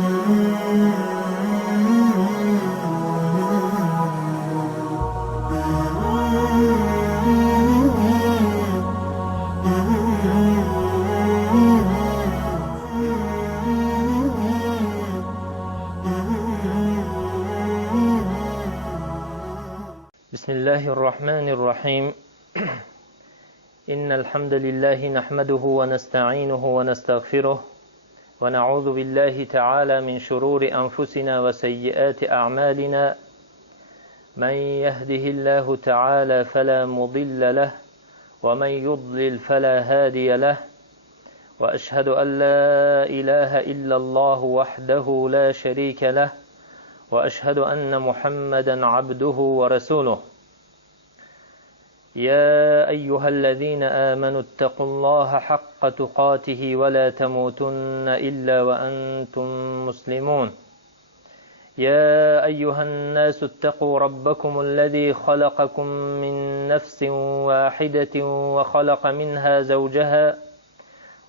بسم الله الرحمن الرحيم. إن الحمد لله نحمده ونستعينه ونستغفره ونعوذ بالله تعالى من شرور أنفسنا وسيئات أعمالنا. من يهده الله تعالى فلا مضل له ومن يضلل فلا هادي له، وأشهد أن لا إله إلا الله وحده لا شريك له، وأشهد أن محمدا عبده ورسوله. يا أيها الذين آمنوا اتقوا الله حق تقاته ولا تموتن إلا وأنتم مسلمون. يا أيها الناس اتقوا ربكم الذي خلقكم من نفس واحدة وخلق منها زوجها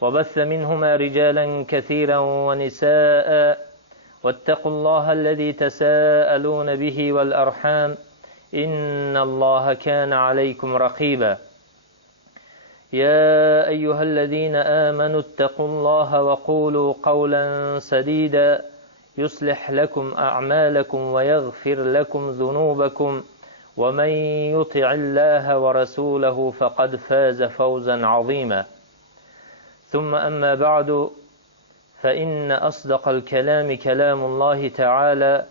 وبث منهما رجالا كثيرا ونساء، واتقوا الله الذي تساءلون به والأرحام إن الله كان عليكم رقيبا. يا أيها الذين آمنوا اتقوا الله وقولوا قولا سديدا يصلح لكم أعمالكم ويغفر لكم ذنوبكم، ومن يطع الله ورسوله فقد فاز فوزا عظيما. ثم أما بعد، فإن أصدق الكلام كلام الله تعالى،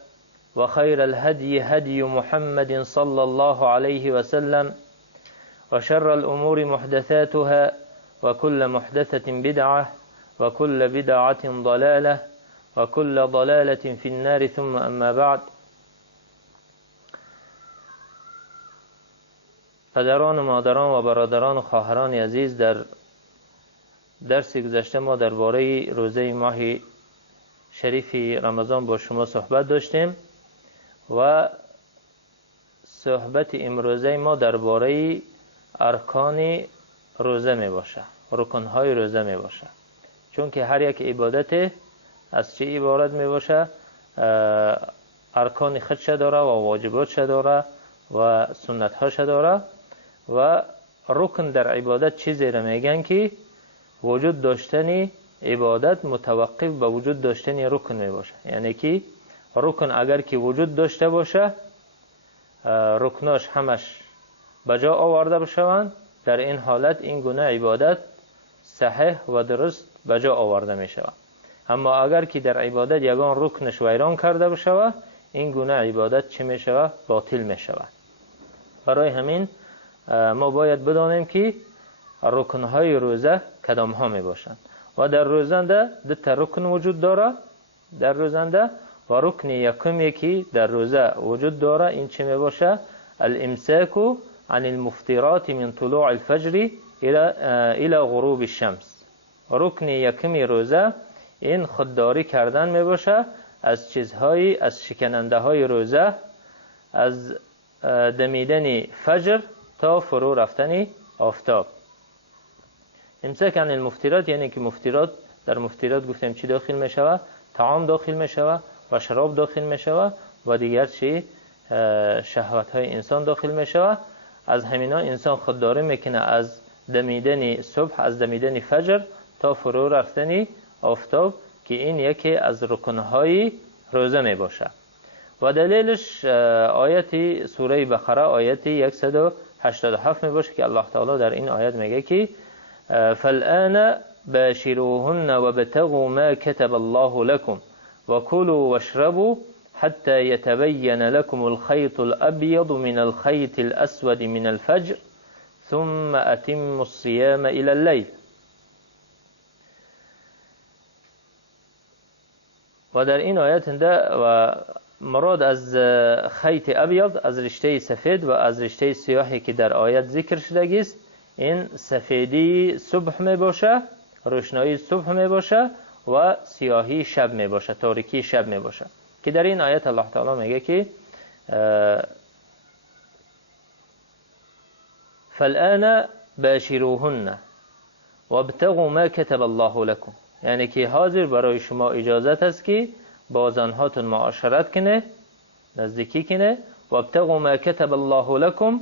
وخير الهدي هدي محمد صلى الله عليه وسلم، وشر الأمور محدثاتها، وكل محدثة بدعة، وكل بدعة ضلالة، وكل ضلالة في النار. ثم أما بعد. پدران و مادران و برادران و خواهران عزیز، در درس گذشته ما درباره روزه ماه شریف رمضان با شما صحبت داشتیم و صحبت امروزه ما درباره ارکان روزه می باشه، رکنهای روزه می باشه. چون که هر یک عبادت از چه عبارت می باشه؟ ارکان خودش داره و واجباتش داره و سنتهاش داره. و رکن در عبادت چیزی را میگن که وجود داشتن عبادت متوقف به وجود داشتن رکن می باشه. یعنی که رکن اگر که وجود داشته باشه، رکناش همش بجا آورده بشوند، در این حالت این گونه عبادت صحیح و درست بجا آورده می شود. اما اگر که در عبادت یگان رکنش ویران کرده بشود، این گونه عبادت چه می شود؟ باطل می شود. برای همین ما باید بدانیم که رکنهای روزه کدام ها می باشند. و در روزنده دو تا رکن وجود داره در روزنده، و رکن یکمی که در روزه وجود داره این چه می باشه؟ الامساک عن المفطرات من طلوع الفجر الى غروب الشمس. رکن یکمی روزه این خودداری کردن می باشه از چیزهای، از شکننده های روزه، از دمیدن فجر تا فرو رفتن آفتاب. امساک عن المفطرات یعنی که مفطرات، در مفطرات گفتیم چی داخل می شود؟ طعام داخل می شود و شراب داخل می شود و دیگر چی؟ شهوت های انسان داخل می شود. از همینا انسان خودداری میکنه از دمیدن صبح، از دمیدن فجر تا فرو رفتن آفتاب، که این یکی از رکنهای روزه می باشه. و دلیلش آیت سوره بقره آیت 187 می باشه که الله تعالی در این آیت میگه که فالآن باشروهن وابتغوا ما كتب الله لكم وكلوا واشربوا حتى يتبين لكم الخيط الأبيض من الخيط الأسود من الفجر ثم أتموا الصيام إلى الليل. و در این آیت و مراد از خیط ابیض از رشته سفید و از رشته سیاهی که در آیت ذکر شده است، این سفیدی صبح می باشه، روشنایی صبح می باشه و سیاهی شب می باشه، تاریکی شب می باشه. که در این آیت الله تعالی میگه که فالآن باشروهن وابتغوا ما كتب الله لكم، یعنی که حاضر برای شما اجازت است که با زنهاتون معاشرت کنه، نزدیکی کنه. و ابتغوا ما کتب الله لكم،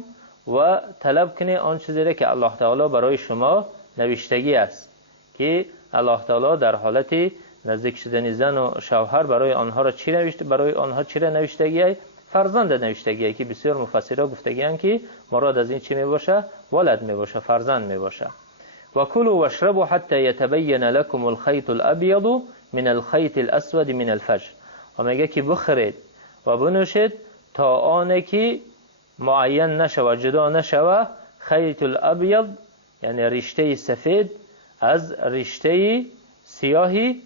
و طلب کنه آن چیزی که الله تعالی برای شما نوشتگی است، که الله تعالی در حالت نزدیک شدن زن و شوهر برای آنها چی نوشته، برای آنها چی نوشتگی؟ فرزند نوشتگی، که بسیار مفسرها گفتگیان که مراد از این چی می باشه؟ ولد می باشه، فرزند می باشه. و کلوا واشربوا حتى يتبين لكم الخيط الابيض من الخيط الاسود من الفجر. و میگه که بخورید و بنوشید تا آنه که معین نشوه، جدا نشوه، خیط الابیض یعنی رشته سفید از رشته سیاهی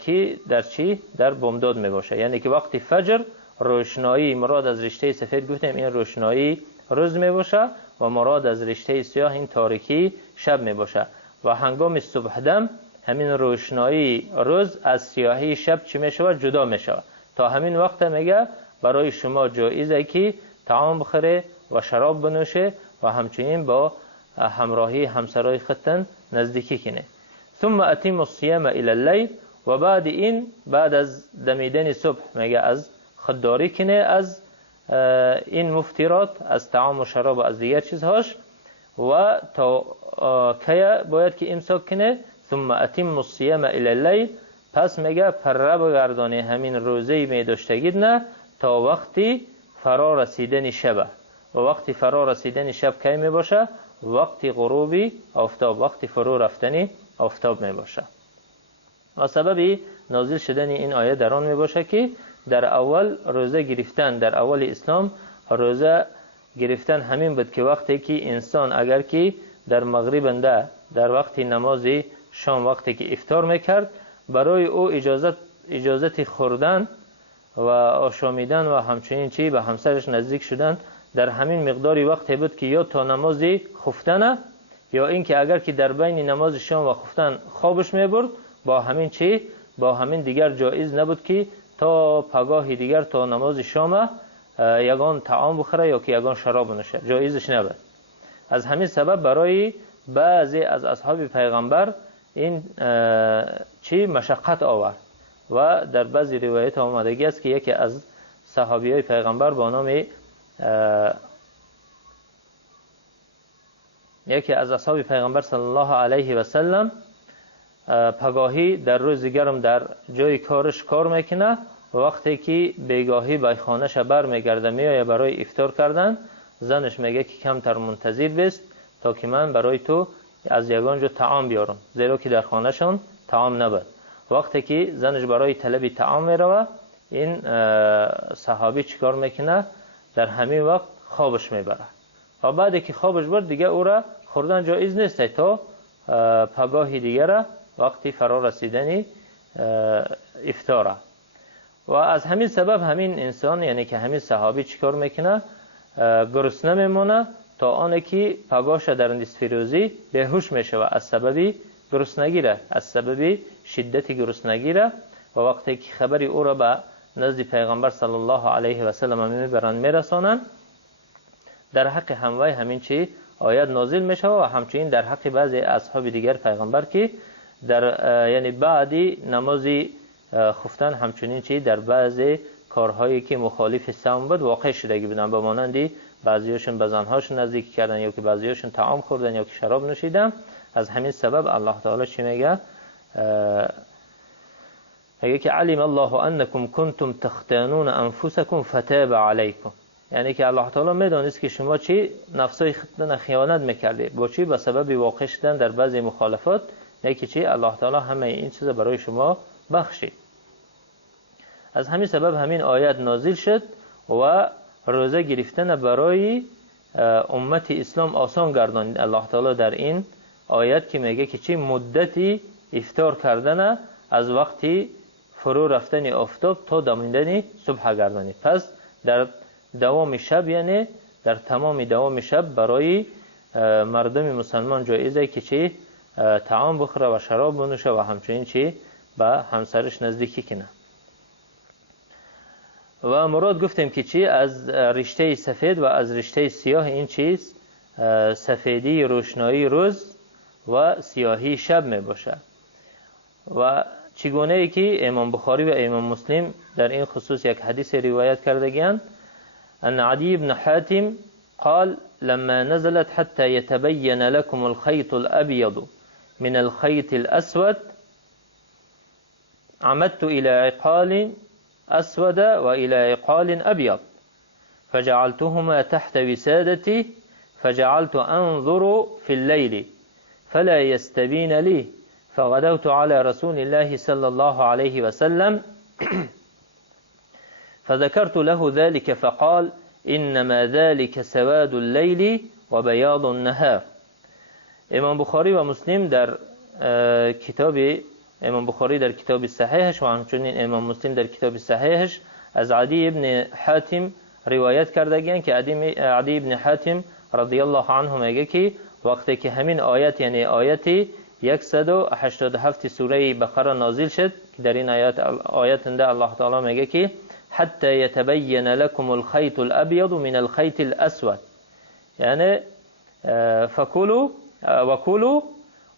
که در چی؟ در بامداد می باشه. یعنی که وقتی فجر روشنایی مراد از رشته سفید گفتیم این روشنایی روز می باشه و مراد از رشته سیاه این تاریکی شب می باشه. و هنگام صبح دم همین روشنایی روز از سیاهی شب چی می شود؟ جدا می شود. تا همین وقت میگه برای شما جایزه که طعام بخوره و شراب بنوشه و همچنین با همراهی همسرای خودتان نزدیکی کنه. ثم اتم الصيام الى الليل. و بعد این، بعد از دمیدن صبح میگه از خودداری کنه از این مفطرات، از طعام و شراب و از دیگر چیزهاش، و تا که باید که امساک کنه. ثم اتم الصيام الى الليل. پس میگه پره بگردانه همین روزه می داشتگید نه تا وقتی فرا رسیدن شب. و وقتی فرا رسیدن شب کی می باشه؟ وقتی غروبی آفتاب، وقتی فرو رفتنی آفتاب می باشه. و سببی نازل شدن این آیه در آن می باشه که در اول روزه گرفتن، در اول اسلام روزه گرفتن همین بود که وقتی که انسان اگر که در مغرب در وقتی نماز شام وقتی که افطار میکرد، برای او اجازت خوردن و آشامیدن و همچنین چی به همسرش نزدیک شدن در همین مقداری وقتی بود که یا تا نماز خفتن، یا اینکه اگر که در بین نماز شام و خفتن خوابش میبرد، با همین چی، با همین دیگر جایز نبود که تا پگاه دیگر تا نماز شام یگان طعام بخوره یا که یگان شراب نوشه، جایزش نبود. از همین سبب برای بعضی از اصحاب پیغمبر این چی مشقت آورد و در بعضی روایت آمدگی است که یکی از صحابیای پیغمبر با نام یکی از اصحاب پیغمبر صلی الله علیه و سلم پگاهی در روز گرم در جای کارش کار میکنه و وقتی که بیگاهی به خانه‌اش بر میگرده میآید برای افطار کردن، زنش میگه که کمتر منتظر بست تا که من برای تو از یگان جو طعام بیارم، زیرا که در خانه‌شان طعام نبود. وقتی که زنش برای طلب طعام میروه، این صحابی چیکار میکنه؟ در همین وقت خوابش میبره و بعد که خوابش برد دیگه او را خوردن جایز نیست تا پگاهی دیگر وقتی فرا رسیدنی افطاره. و از همین سبب همین انسان یعنی که همین صحابی چیکار میکنه؟ گرسنه میمونه تا آنه که پگاهش در نصف روزی بیهوش میشه و از سبب گرسنگی را، از سبب شدت گرسنگی را. و وقتی که خبری او را به نزد پیغمبر صلی الله علیه و سلم میبرند میرسانند، در حق هموای همین چی آیت نازل میشه و همچنین در حق بعضی اصحاب دیگر پیغمبر که در یعنی بعدی نماز خفتن همچنین چی در بعضی کارهایی که مخالف صوم بود واقع شدگی بودن، به مانندی بعضیاشون به زنهاشون نزدیک کردن یا که بعضیاشون طعام خوردن یا که شراب نوشیدن. از همین سبب الله تعالی چی میگه؟ میگه که علم الله انکم کنتم تختانون انفسکم فتاب علیکم. یعنی که الله تعالی میدونست که شما چی نفسای خودتون خیانت میکردید، با چی؟ به سبب واقع شدن در بعضی مخالفات. نه که چی الله تعالی همه این چیزا برای شما بخشید. از همین سبب همین آیت نازل شد و روزه گرفتن برای امت اسلام آسان گردانید الله تعالی در این آیت که میگه که چی مدتی افطار کردن از وقتی فرو رفتن آفتاب تا دمیدن صبح گردانید. پس در دوام شب یعنی در تمام دوام شب برای مردم مسلمان جایزه که چی طعام بخوره و شراب بنوشه و همچنین چی به همسرش نزدیکی کنه. و مراد گفتیم که چی از رشته سفید و از رشته سیاه این چیز سفیدی روشنایی روز و سیاهی شب می باشه. و چگونه ای که امام بخاری و امام مسلم در این خصوص یک حدیث روایت کردگیند ان عدی بن حاتم قال لما نزلت حتى يتبين لكم الخيط الأبيض من الخيط الأسود عمدت إلى عقال أسود وإلى عقال أبيض فجعلتهما تحت وسادتي فجعلت أنظر في الليل فلا يستبين لي فغدوت على رسول الله صلى الله عليه وسلم فذكرت له ذلك فقال إنما ذلك سواد الليل و بیاض النهار. امام بخاری و مسلم در کتاب امام بخاری در کتاب صحیحش و همچنین امام مسلم در کتاب صحیحش از عدی ابن حاتم روایت کردگیند که عدی ابن حاتم رضی الله عنه میگه که وقتی که همین آیت یعنی آیت 187 سوره بقره نازل شد که در این آیت انده الله تعالی میگه که حتى يتبين لكم الخيط الأبيض من الخيط الأسود يعني فكلوا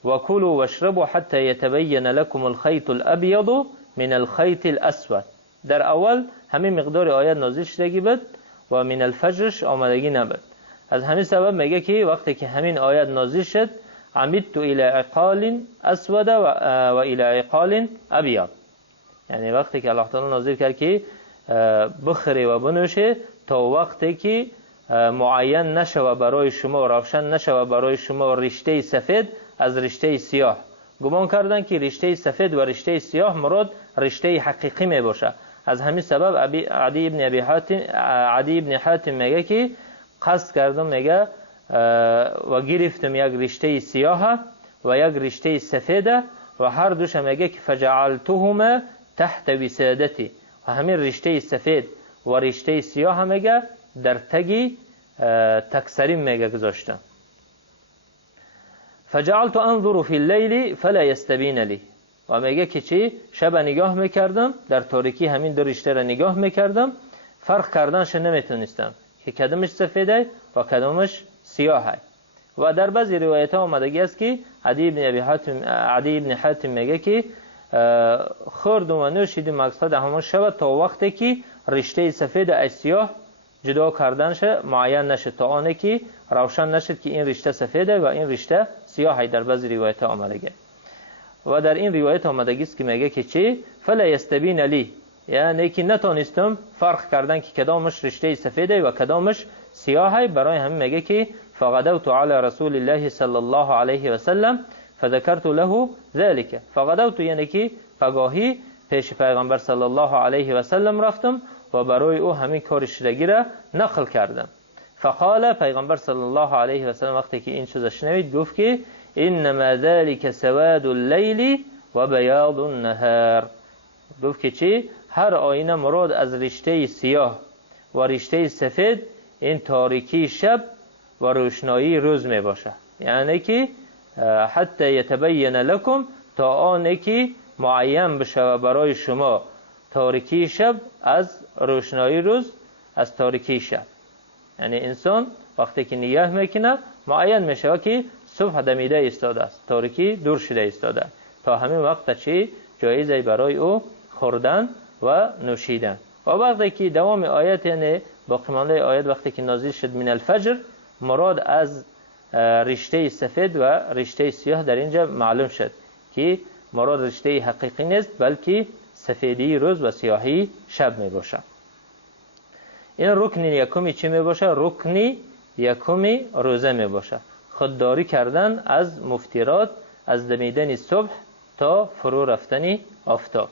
وكلوا واشربوا حتى يتبين لكم الخيط الأبيض من الخيط الأسود. در اول همین مقدار آیت نازل شدگی بود و من الفجرش آمدگی نبود. از همین سبب میگه که وقتی که همین آیت نازل شد عمدت الى عقال اسود و الى عقال ابيض، یعنی وقتی که الله تعالی نازل کرد که بخوری و بنوشه تا وقتی که معین نشوه برای شما و روشن نشوه برای شما رشته سفید از رشته سیاه. گمان کردن که رشته سفید و رشته سیاه مراد رشته حقیقی می باشه. از همین سبب عدی ابن حاتم میگه که قصد کردم میگه و گرفتم یک رشته سیاه و یک رشته سفیده و هر دوش میگه که فجعلتهما تحت وسادتی و همین رشته سفید و رشته سیاه میگه در تگی تکسریم میگه گذاشتم. فجعلت انظر فی اللیل فلا یستبین لی، و میگه که چی شب نگاه میکردم در تاریکی همین دو رشته را نگاه میکردم فرق کردنش نمیتونستم که کدومش سفیده و کدومش سیاهه. و در بعضی روایت ها آمدگی است که عدی ابن حاتم میگه که خوردم و نوشیدم مقصد همون شب تا وقتی که رشته سفید از سیاه جدا کردنش معین نشد، تا آنه که روشن نشد که این رشته سفیده و این رشته سیاهه. در بعضی روایت ها آمدگی و در این روایت آمدگی است که میگه که چی فلا یستبین لی، یعنی که نتونستم فرق کردن که کدامش رشته سفیده و کدامش سیاهه. برای همین میگه که فغدوت علی رسول الله صلی الله علیه و سلم فذكرت له ذلك. فغدوت یعنی که پگاهی پیش پیغمبر صلی الله علیه و سلم رفتم و برای او همین کار شدگی را نقل کردم. فقال پیغمبر صلی الله علیه و سلم وقتی که این چیز شنید گفت که انما ذلك سواد الليل و بیاض النهار. گفت که چی هر آینه مراد از رشته سیاه و رشته سفید این تاریکی شب و روشنایی روز می باشه. یعنی که حتی یتبین لکم تا آنی که معین بشه برای شما تاریکی شب از روشنایی روز از تاریکی شب. یعنی انسان وقتی که نگاه میکنه معین میشه که صبح دمیده ایستاده است، تاریکی دور شده ایستاده، تا همین وقت چی جایزه برای او خوردن و نوشیدن. و وقتی که دوام آیت یعنی باقی مانده آیت وقتی که نازل شد من الفجر مراد از رشته سفید و رشته سیاه در اینجا معلوم شد که مراد رشته حقیقی نیست بلکه سفیدی روز و سیاهی شب می باشه. این رکن یکمی چی می باشه؟ رکن یکمی روزه می باشه، خودداری کردن از مفطرات از دمیدن صبح تا فرو رفتن آفتاب.